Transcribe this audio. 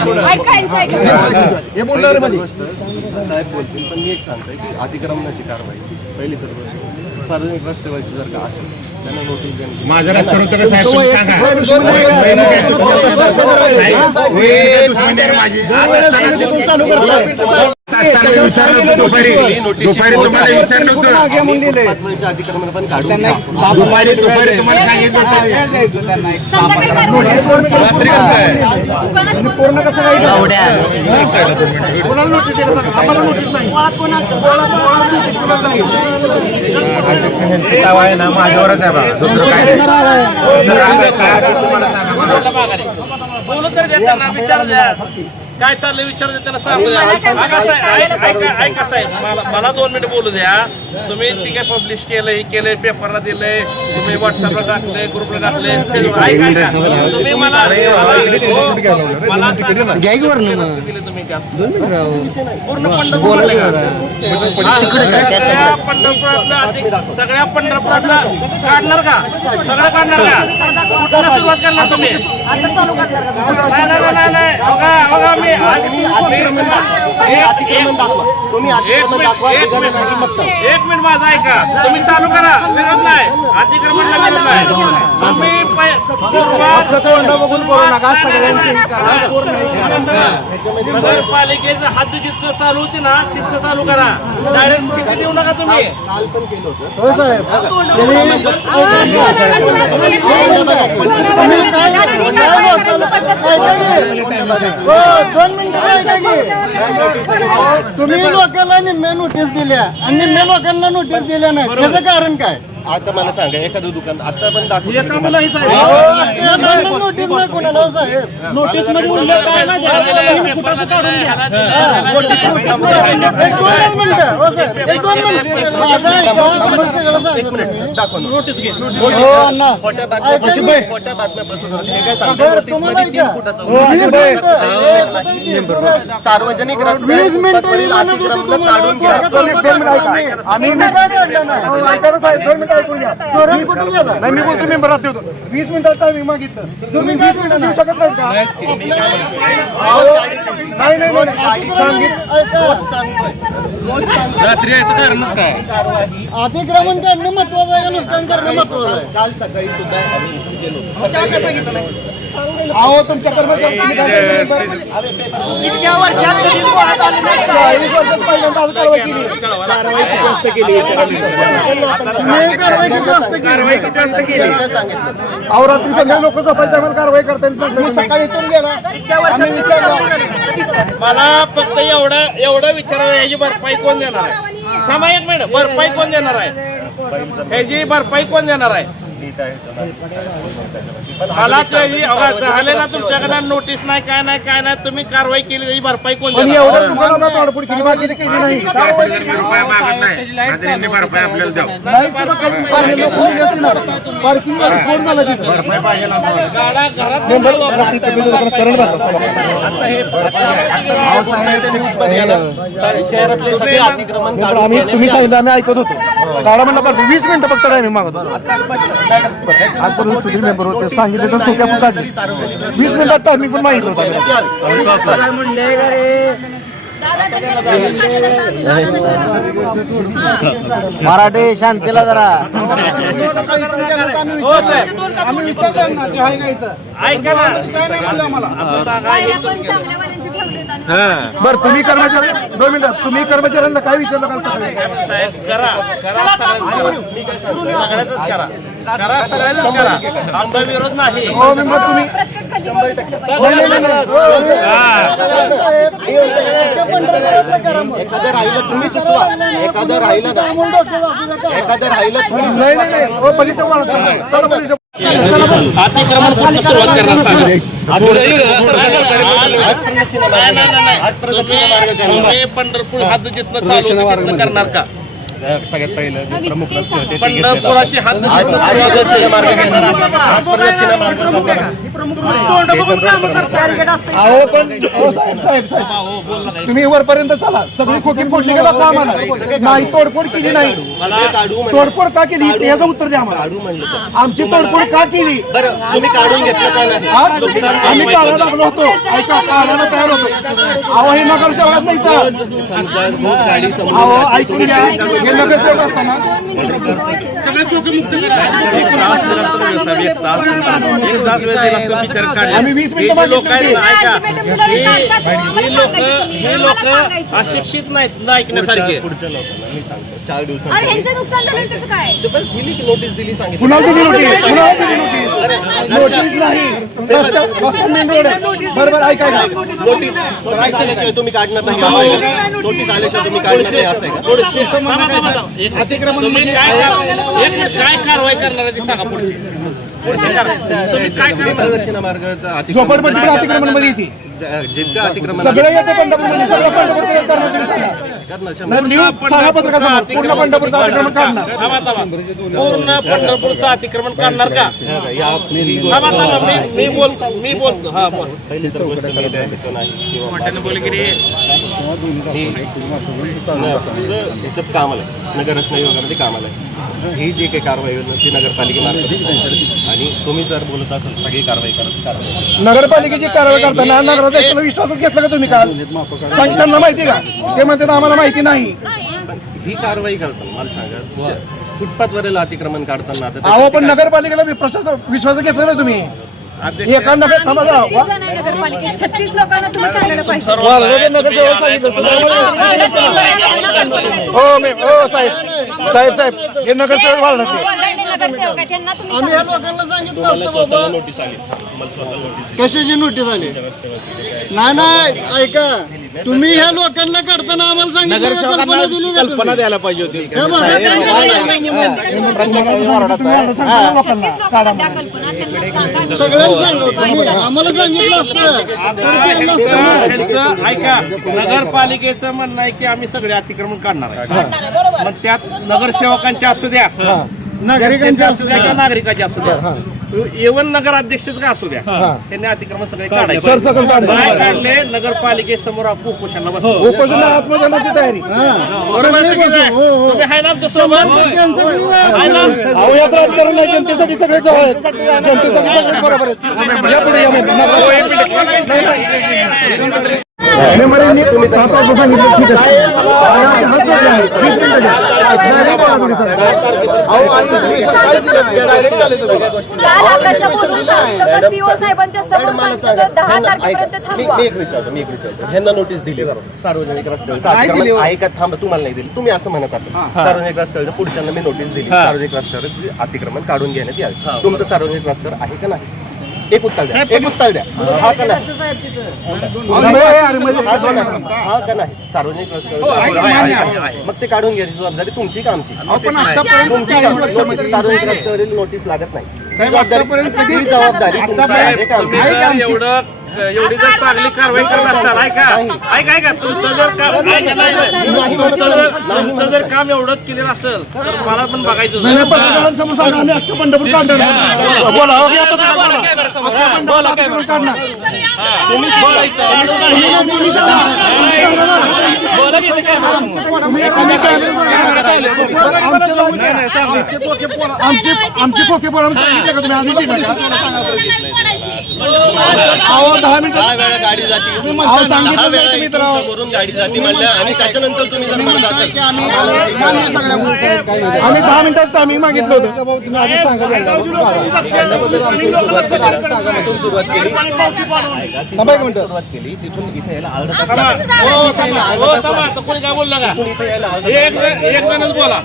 हे बोलणार मध्ये साहेब बोलतील, पण मी एक सांगतोय की अतिक्रमणाची कारवाई पहिली तर सार्वजनिक रस्त्यावरची जर का असेल त्यांना नोटीस देण्याची माझ्या रस्त्यावर तर साहेब दुपारी तुम्हाला विचारलं होतं अतिक्रमण पण काढून दुपारी तुम्हाला सांगितलं पूर्ण कसं नोटीस दिलं सांगा आम्हाला नोटीस नाही ना माझ्यावरच आहे बा बोलू तर देताना विचार द्या काय चाललंय विचार देताना सांगू द्या. ऐका साहेब मला 2 मिनिट बोलू द्या. तुम्ही ठीक आहे पब्लिश केलंय पेपरला दिलंय तुम्ही व्हॉट्सअपला टाकले ग्रुपला टाकले ऐका तुम्ही मला तुम्ही पूर्ण पंढरपुरातलं सगळ्या पंढरपुरातलं काढणार का सगळं काढणार का कुठं सुरुवात करणार तुम्ही नाही बघा मी एक मिनिट माझा ऐका तुम्ही चालू करा विरोध नाही अतिक्रमणला विरोध नाही तुम्ही नगरपालिकेचं हद्द जिथं चालू होती ना तिथं चालू करा डायरेक्ट चिठ्ठी देऊ नका तुम्ही तुम्ही लोकांना निम्म्या नोटीस दिल्या आणि निम्म्या लोकांना नोटीस दिल्या नाही त्याचं कारण काय आता मला सांगा एखादं दुकान आता पण दाखवू नोटीस नाही कोणाला साहेब नोटीस मध्ये उल्लेख काय नाही खोट्या बातम्या पसरवून हे काय सांगतात नोटीसमध्ये 3 फुटाचा सार्वजनिक रस्त्यावरील अतिक्रमण काढून घ्या नाही मी बोलतो मेंबर राहते होतो 20 मिनिटात टायमिंग मागितलं तुम्ही 20 मिनिटं देऊ शकत नाही का रात्री यायचं कारणच काय अतिक्रमण करणं महत्वाचं आहे नुकसान करणं महत्वाचं आहे काल सकाळी सुद्धा आम्ही इथून गेलो अहो तुमच्या कर्मचारी इतक्या वर्षात 40 वर्षात पहिल्यांदा कारवाई केली अहो रात्री सगळे लोक झोपायच्या टायमाला कारवाई करताना सकाळी इथून गेला मला फक्त एवढं विचारायचं याची भरपाई कोण देणार आहे थांबा एक मिनिट भरपाई कोण देणार आहे ह्याची भरपाई कोण देणार आहे मला झाले ना तुमच्याकडे नोटीस नाही काय नाही तुम्ही कारवाई केली त्याची भरपाई कोण देणार शहरातले सगळे अतिक्रमण तुम्ही सांगितलं आम्ही ऐकत होतो गाडा म्हणलं 20 मिनिटं फक्त टायमिंग मागत होतो आजपर्यंत सुधीर मेंबर होते सांगितलं तर सोप्या पण काढली 20 मिनिटात टायमिंग पण माहिती होता मराठी शांतीला जरा आम्ही विचारतो ना ते आहे का इथं ऐका ना बरं तुम्ही कर्मचारी 2 मिनिटं तुम्ही कर्मचाऱ्यांना काय विचारलं का साहेब करा सगळ्याच करा आमचा विरोध नाही हो मेंबर तुम्ही एखादं राहिलं तुम्ही सुचवा एखादं राहिलं तुम्ही नाही हो पलीकडे अतिक्रमण कुठं सुरुवात करणार तुम्ही पंढरपूर हद्द जिथनं चालू तिथनं करणार का सगळ्यात पहिलं जे प्रमुख रस्ते होते ते घेतले पंढरपुराची जातात. हद्द आज प्रदक्षिणा मार्ग घेणार आज प्रदक्षिणा मार्ग करणार. अहो पण साहेब तुम्ही वरपर्यंत चला सगळी खोकी फोडली का दाखवा आम्हाला नाही तोडफोड केली नाही तोडफोड का केली याचं उत्तर द्या आम्हाला काढू म्हणलं सर. आमची तोडफोड का केली बरं तुम्ही काढून घेतलं का नाही? आम्ही काढायला लागलो होतो ऐका काढायला तयार होतो अहो हे नगरसेवकात नाही तर समजा रोज गाडी समोर अहो ऐकून घ्या हे नगरसेवक असताना एक तास वेळ दिला असता विचार काढला. आम्ही 20 मिनिटं हे लोक आहेत ना, ऐका सांगायचं. हे लोक अशिक्षित नाहीत ना ऐकण्यासारखे. पुढच्या लोकांना मी सांगतो 4 अरे दिवसांपूर्वी ह्यांचं नुकसान झालं त्याचं काय दिली की नोटीस दिली सांगितलं. कुणाला दिली नोटीस कुणाला दिली नोटीस नाही रस्ता मेन रोड आहे बरोबर ऐका नोटीस आल्याशिवाय तुम्ही काढणार नाही असं आहे का? नोटीस आल्याशिवाय तुम्ही काढणार नाही असं आहे का? तुम्ही काय कारवाई करणार आहे ते सांगा पुढची तुम्ही काय करणार? प्रदक्षिणा मार्गाचा झोपडपट्टी अतिक्रमण मध्ये येते जितकं अतिक्रमण सगळं येते पंढरपूरमध्ये सगळं पंढरपूर करणार तुम्ही सांगा करणार नाही, न्यूज सांगा पत्रकारांसमोर पूर्ण पंढरपूरचं अतिक्रमण काढणार पूर्ण पंढरपूरचं अतिक्रमण काढणार का? मी बोलतो हा बोल. पहिली तर गोष्ट मी द्यायचं नाही किंवा ह्याचं काम आलं नगर रचना विभागामध्ये काम आलं ही जी काही कारवाई होईल ती नगरपालिकेमार्फत आणि तुम्ही जर बोलत असाल सगळी कारवाई कारवाई नगरपालिकेची कारवाई करताना नगराध्यक्षाला विश्वासात घेतलं का तुम्ही काल सांग त्यांना माहिती का ते म्हणतात आम्हाला माहिती नाही पण ही कारवाई करताना मला सांगा फुटपाथवरील अतिक्रमण काढताना आता अहो पण नगरपालिकेला विश्वासात घेतलं ना तुम्ही एका नगर थांबा जरा. 36 जण आहे नगरपालिकेत 36 लोकांना तुम्ही सांगायला पाहिजे हो साहेब हे नगरसेवक वाढणार ते. वडिलांनी नगरसेवक आहेत त्यांना तुम्ही सांगा. तुम्हाला स्वतःला नोटीस आली तुम्हाला स्वतःला नोटीस कशाची नोटीस आली नाही ऐका तुम्ही ह्या लोकांना काढताना आम्हाला सांगितलं कल्पना द्यायला पाहिजे होती. लोकांना 36 लोकांना द्या कल्पना त्यांना सांगा सगळ्यांना सांगा आम्हाला सांगितलं असतं ह्यांचं ऐका नगरपालिकेचं म्हणणं आहे की आम्ही सगळे अतिक्रमण काढणार आहे मग त्यात नगरसेवकांचे असू द्या नागरिकांचे असू द्या किंवा नागरिकांचे असू द्या इव्हन नगराध्यक्षच का असू द्या त्यांनी अतिक्रमण सगळे काढायचे सरसकट काढायचे. काय काढले नगरपालिकेसमोर उपोषणाला बसलो उपोषण आत्महत्या जाण्याची तयारी बरोबर आहे की नाही? तुम्ही आहे ना आमच्या सोबत आहे ना? अहो यात राजकारण नाही जनतेसाठी सगळे जवळ आहेत जनतेसाठी सगळे बरोबर आहेत या पुढे या मध्ये. नाही, नाही, तुम्ही 7 वाजता सांगितलं ठीक आहे 20 मिनिटं द्या. नाही, बोला तुम्ही सर. काल आकाशापासून सांगितलं तर CO साहेबांच्या समोर सांगितलं 10 तारखेपर्यंत थांबवा. मी एक विचारतो ह्यांना नोटीस दिली सार्वजनिक रस्त्यावरचं अतिक्रमण आहे का थांबा तुम्हाला नाही दिली तुम्ही असं म्हणत असाल सार्वजनिक रस्त्यावर पुढच्यांना मी नोटीस दिली सार्वजनिक रस्त्यावर अतिक्रमण काढून घेण्यात यावे तुमचं सार्वजनिक रस्त्यावर आहे का नाही एक उत्तर द्या हा का नाही हा का नाही सार्वजनिक रस्त्यावर मग ते काढून घ्यायची जबाबदारी तुमची का आमची तुमची का सार्वजनिक रस्त्यावरील नोटीस लागत नाही ही जबाबदारी तुमची आहे का तुम्ही आमची? जर एवढी जर चांगली कारवाई करत असताल ऐका तुमचं जर काम तुमचं जर काम एवढं केलेलं असेल तर मला पण बघायचं नाही, नाही, पत्रकारांसमोर सांगा आम्ही अख्खं पंढरपूर काढणार बोला हो, या पत्रकारांना. अख्खं पंढरपूर काढणार. तुम्ही आमची खोके पोरं आम्ही सांगितलं का तुम्ही आधी दिलं का? अहो 10 मिनिटं 10 वेळा गाडी जाते अहो सांगितलं 10 वेळा नाही तुम्ही तर इथून समोरून गाडी जाते म्हणलं आणि त्याच्यानंतर तुम्ही जर म्हणत असाल आम्ही 10 मिनिटाचं टायमिंग मागितलं होतं सुरुवात केली तिथून इथे यायला अर्धा तास कोणी काय बोललं का इथे यायला अर्धा एक जणच बोला